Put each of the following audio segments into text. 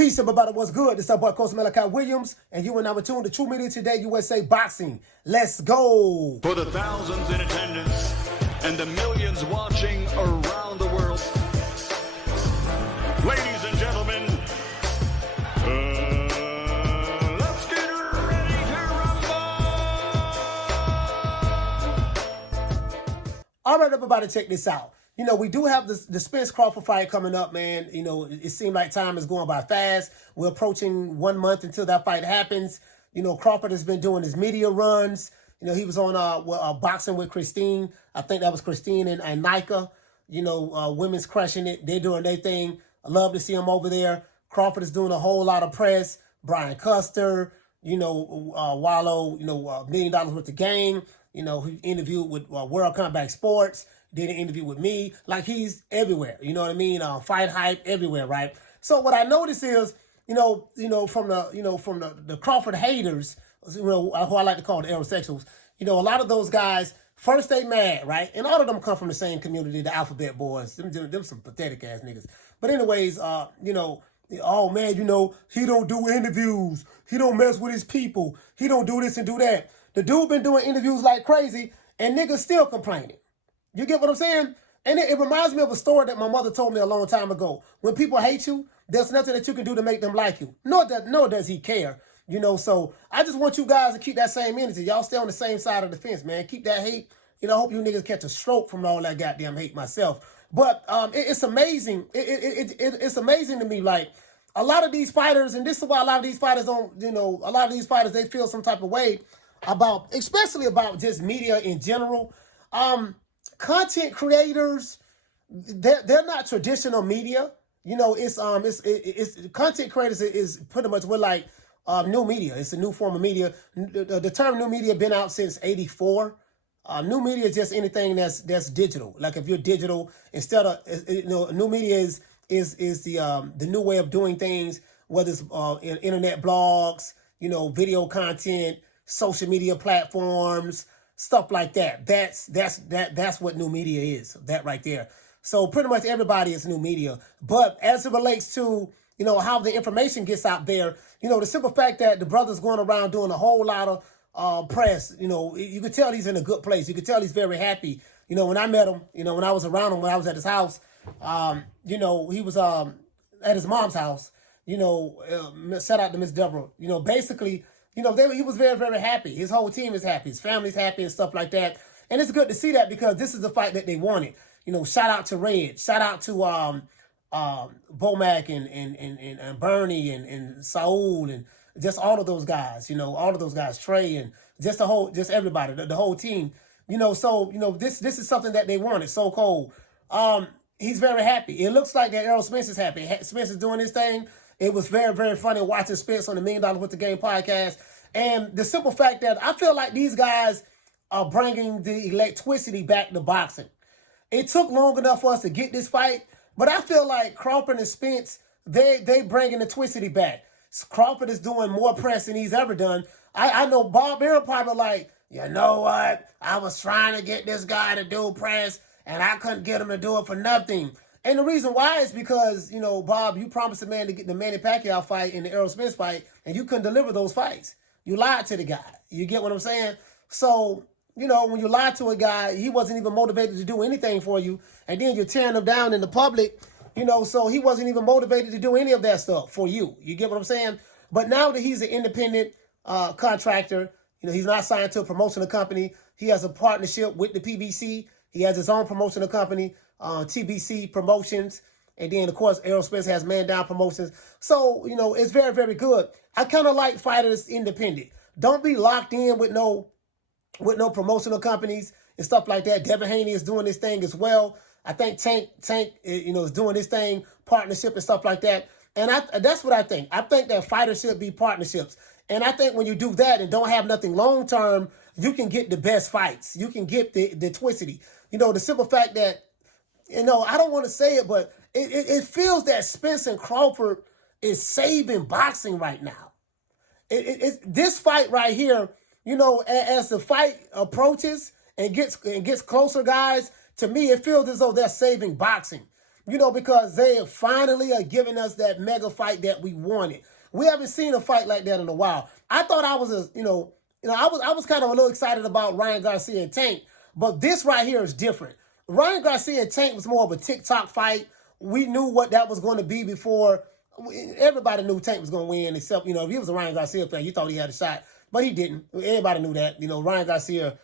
Peace, everybody. What's good? This is our boy, Coach Malachi Williams, and you are now tuned to TRUMediaTodayUSA Boxing. Let's go. For the thousands in attendance and the millions watching around the world, ladies and gentlemen, let's get ready to rumble. All right, everybody, check this out. You know, we do have the Spence Crawford fight coming up, man. You know, it seems like time is going by fast. We're approaching 1 month until that fight happens. You know, Crawford has been doing his media runs. You know, he was on boxing with Christine. I think that was Christine and Nika. You know, women's crushing it. They're doing their thing. I love to see them over there. Crawford is doing a whole lot of press. Brian Custer, you know, Wallow, you know, $1 million worth of game. You know, he interviewed with World Combat Sports. Did an interview with me. Like, he's everywhere. You know what I mean? Fight hype everywhere, right? So what I notice is, from the Crawford haters, you know, who I like to call the aerosexuals, you know, a lot of those guys, first they mad, right? And all of them come from the same community, the alphabet boys. Them some pathetic ass niggas. But anyways, you know, oh man, you know, he don't do interviews. He don't mess with his people. He don't do this and do that. The dude been doing interviews like crazy, and niggas still complaining. You get what I'm saying? And it reminds me of a story that my mother told me a long time ago. When people hate you, there's nothing that you can do to make them like you. Nor does he care. You know, so I just want you guys to keep that same energy. Y'all stay on the same side of the fence, man. Keep that hate. You know, I hope you niggas catch a stroke from all that goddamn hate myself. But it's amazing. It's amazing to me, like, a lot of these fighters, and this is why a lot of these fighters don't, you know, a lot of these fighters, they feel some type of way about, especially about just media in general. Content creators, they're not traditional media. You know, it's content creators is pretty much, we're like new media. It's a new form of media. The term new media been out since '84. New media is just anything that's digital. Like, if you're digital, instead of, you know, new media is the new way of doing things, whether it's internet blogs, you know, video content, social media platforms, stuff like that. That's what new media is, that right there. So pretty much everybody is new media. But as it relates to, you know, how the information gets out there, you know, the simple fact that the brother's going around doing a whole lot of press, you know, you could tell he's in a good place. You could tell he's very happy. You know, when I met him, you know, when I was around him, when I was at his house, you know, he was at his mom's house, you know, shout out to Miss Deborah, you know, basically, you know, he was very, very happy. His whole team is happy. His family's happy and stuff like that. And it's good to see that, because this is the fight that they wanted. You know, shout out to Red. Shout out to Bomac and Bernie and Saul and just all of those guys. You know, all of those guys, Trey, and just everybody, the whole team. You know, so, you know, this is something that they wanted. So cold. He's very happy. It looks like that Errol Spence is happy. Spence is doing his thing. It was very, very funny watching Spence on the $1 Million Worth of Game podcast. And the simple fact that I feel like these guys are bringing the electricity back to boxing. It took long enough for us to get this fight, but I feel like Crawford and Spence, they bringing the electricity back. Crawford is doing more press than he's ever done. I know Bob Aaron probably like, you know what? I was trying to get this guy to do press, and I couldn't get him to do it for nothing. And the reason why is because, you know, Bob, you promised a man to get the Manny Pacquiao fight and the Errol Spence fight, and you couldn't deliver those fights. You lied to the guy. You get what I'm saying? So, you know, when you lie to a guy, he wasn't even motivated to do anything for you, and then you're tearing him down in the public, you know, so he wasn't even motivated to do any of that stuff for you. You get what I'm saying? But now that he's an independent contractor, you know, he's not signed to a promotional company. He has a partnership with the PBC. He has his own promotional company, TBC Promotions. And then, of course, Errol Spence has Man Down Promotions. So, you know, it's very, very good. I kind of like fighters independent. Don't be locked in with no promotional companies and stuff like that. Devin Haney is doing this thing as well. I think Tank, you know, is doing this thing, partnership and stuff like that. And that's what I think. I think that fighters should be partnerships. And I think when you do that and don't have nothing long-term, you can get the best fights. You can get the twicity. You know, the simple fact that, you know, I don't want to say it, but it feels that Spence and Crawford is saving boxing right now. This fight right here, you know, as the fight approaches and gets closer, guys, to me, it feels as though they're saving boxing. because they finally are giving us that mega fight that we wanted. We haven't seen a fight like that in a while. I thought I was I was kind of a little excited about Ryan Garcia and Tank, but this right here is different. Ryan Garcia and Tank was more of a TikTok fight. We knew what that was going to be before. Everybody knew Tank was going to win, except, if he was a Ryan Garcia fan, you thought he had a shot, but he didn't. Everybody knew that. Ryan Garcia,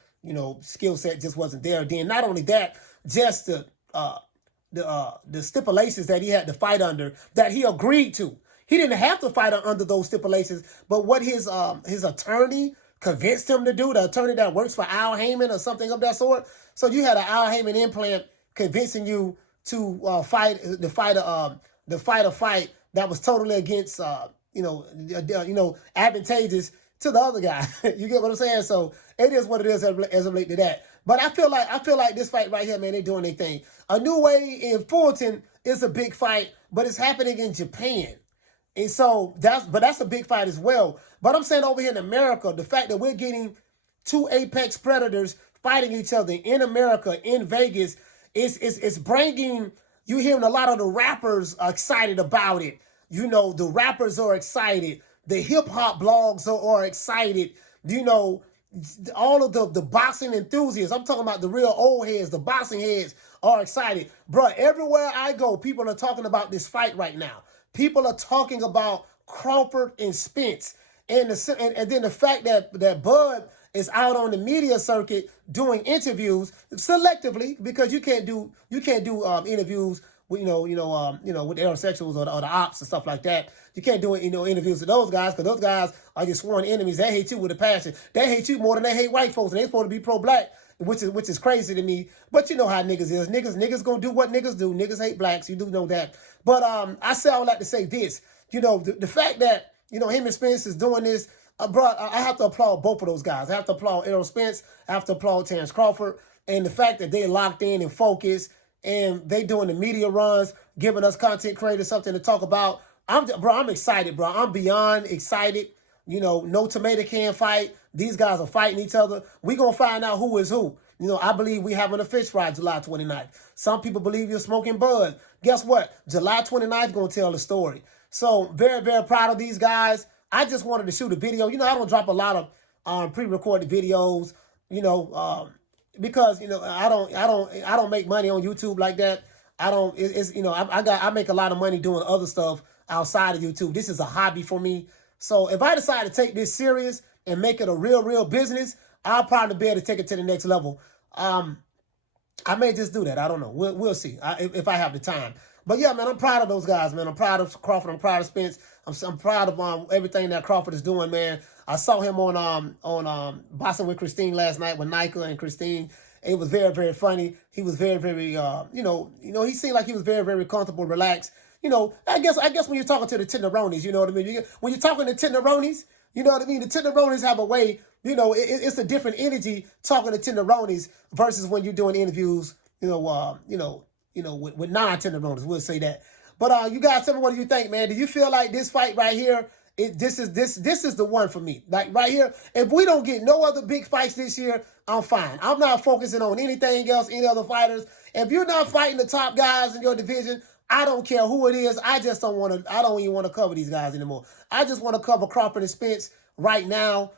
skill set just wasn't there. Then not only that, just the stipulations that he had to fight under that he agreed to. He didn't have to fight under those stipulations, but what his attorney convinced him to do, the attorney that works for Al Heyman or something of that sort. So you had an Al Heyman implant convincing you to fight a fight that was totally against advantageous to the other guy. You get what I'm saying? So it is what it is as it relates to that. But I feel like this fight right here, man, they're doing their thing. A New Way in Fulton is a big fight, but it's happening in Japan. And so that's a big fight as well. But I'm saying over here in America, the fact that we're getting two apex predators fighting each other in America, in Vegas, is bringing, you hearing a lot of the rappers are excited about it. The rappers are excited. The hip hop blogs are excited. All of the boxing enthusiasts, I'm talking about the real old heads, the boxing heads are excited. Bro, everywhere I go, people are talking about this fight right now. People are talking about Crawford and Spence. And then the fact that Bud is out on the media circuit doing interviews selectively, because you can't do interviews with with the heterosexuals or the ops and stuff like that. You can't do interviews with those guys, because those guys are your sworn enemies. They hate you with a passion. They hate you more than they hate white folks, and they're supposed to be pro-black, which is crazy to me. But you know how niggas is. Niggas gonna do what niggas do. Niggas hate blacks. You do know that. But I would like to say this. The fact that him and Spence is doing this, bro, I have to applaud both of those guys. I have to applaud Errol Spence. I have to applaud Terence Crawford. And the fact that they locked in and focused, and they doing the media runs, giving us content creators something to talk about. I'm excited, bro. I'm beyond excited. No tomato can fight. These guys are fighting each other. We're going to find out who is who. I believe we having a fish fry July 29th. Some people believe you're smoking bud. Guess what? July 29th going to tell the story. So very, very proud of these guys. I just wanted to shoot a video. I don't drop a lot of pre-recorded videos, because I don't make money on YouTube like that. I make a lot of money doing other stuff outside of YouTube. This is a hobby for me. So if I decide to take this serious and make it a real business, I'll probably be able to take it to the next level. I may just do that. I don't know. We'll see if I have the time. But yeah, man, I'm proud of those guys, man. I'm proud of Crawford. I'm proud of Spence. I'm proud of everything that Crawford is doing, man. I saw him on Boxing with Christine last night with Nika and Christine. It was very, very funny. He was very, very, he seemed like he was very, very comfortable, relaxed. I guess when you're talking to the tenderonis, you know what I mean? When you're talking to tenderonis, you know what I mean? The tenderonis have a way, it's a different energy talking to tenderonis versus when you're doing interviews, with non-tenderonis, we'll say that. But you guys tell me, what do you think, man? Do you feel like this fight right here, this is the one for me? Like right here, if we don't get no other big fights this year, I'm fine. I'm not focusing on anything else, any other fighters. If you're not fighting the top guys in your division, I don't care who it is. I don't even want to cover these guys anymore. I just want to cover Crawford and Spence right now.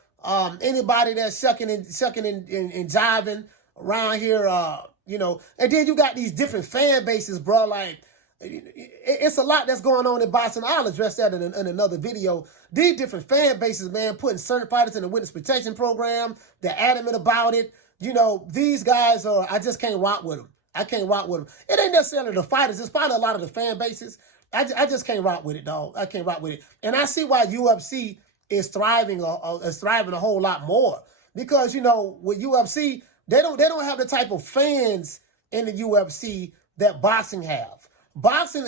Anybody that's shucking and jiving around here, and then you got these different fan bases, bro. Like, it's a lot that's going on in boxing. I'll address that in another video. These different fan bases, man, putting certain fighters in the witness protection program. They're adamant about it. These guys I just can't rock with them. I can't rock with them. It ain't necessarily the fighters. It's probably a lot of the fan bases. I just can't rock with it, dog. I can't rock with it. And I see why UFC is thriving a whole lot more. Because, with UFC, they don't have the type of fans in the UFC that boxing have. Boxing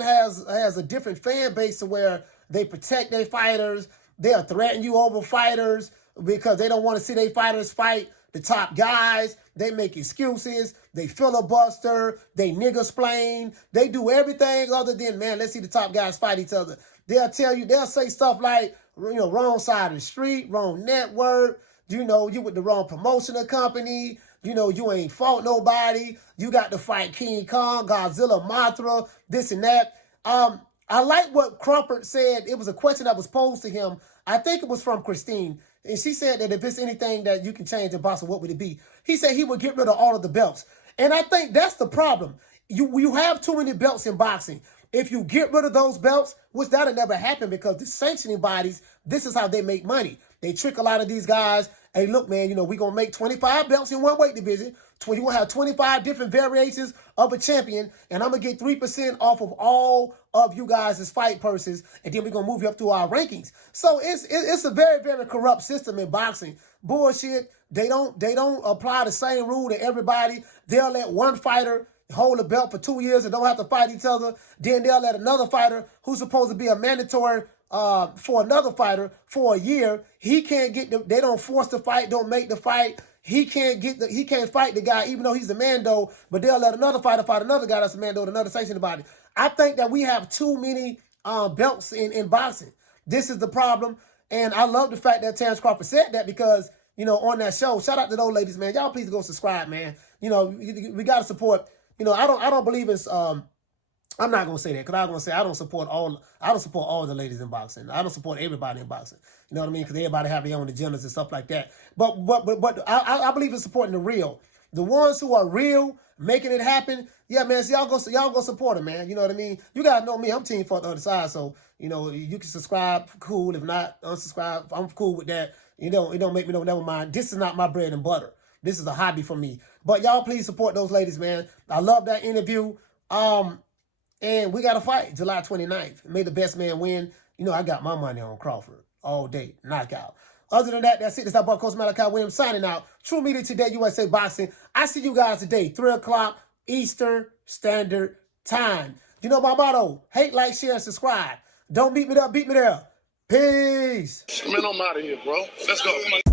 has a different fan base to where they protect their fighters. They'll threaten you over fighters because they don't want to see their fighters fight the top guys. They make excuses. They filibuster. They nigger-splain. They do everything other than, man, let's see the top guys fight each other. They'll say stuff like, wrong side of the street, wrong network, you with the wrong promotional company. You know, you ain't fought nobody. You got to fight King Kong, Godzilla, Mothra, this and that. I like what Crawford said. It was a question that was posed to him. I think it was from Christine. And she said that if it's anything that you can change in boxing, what would it be? He said he would get rid of all of the belts. And I think that's the problem. You have too many belts in boxing. If you get rid of those belts, which that'll never happen because the sanctioning bodies, this is how they make money. They trick a lot of these guys. Hey, look, man, you know, we're going to make 25 belts in one weight division. You're going to have 25 different variations of a champion, and I'm going to get 3% off of all of you guys' fight purses, and then we're going to move you up to our rankings. So it's a very, very corrupt system in boxing. Bullshit. They don't apply the same rule to everybody. They'll let one fighter hold a belt for 2 years and don't have to fight each other. Then they'll let another fighter who's supposed to be a mandatory for another fighter for a year. He can't get they don't force the fight, don't make the fight. He can't fight the guy even though he's a mando, but they'll let another fighter fight another guy that's a mando with another sanctioned body. I think that we have too many belts in boxing. This is the problem. And I love the fact that Terence Crawford said that because, you know, on that show, shout out to those ladies, man. Y'all please go subscribe, man. You know, we got to support. You know, I don't believe it's I'm not gonna say that because I'm gonna say I don't support all the ladies in boxing. I don't support everybody in boxing. You know what I mean? Because everybody have their own agendas and stuff like that. But I believe in supporting the real, the ones who are real, making it happen. Yeah, man. So y'all go support them, man. You know what I mean? You gotta know me. I'm team for the other side. So you know you can subscribe, cool. If not, unsubscribe. I'm cool with that. You know, it don't make me no never mind. This is not my bread and butter. This is a hobby for me. But y'all please support those ladies, man. I love that interview. And we got to fight July 29th. May the best man win. You know, I got my money on Crawford all day. Knockout. Other than that, that's it. This is our Coach Malachi Williams signing out. True Media Today, USA Boxing. I see you guys today, 3 o'clock Eastern Standard Time. You know my motto, hate, like, share, and subscribe. Don't beat me there, beat me there. Peace. Man, I'm out of here, bro. Let's go.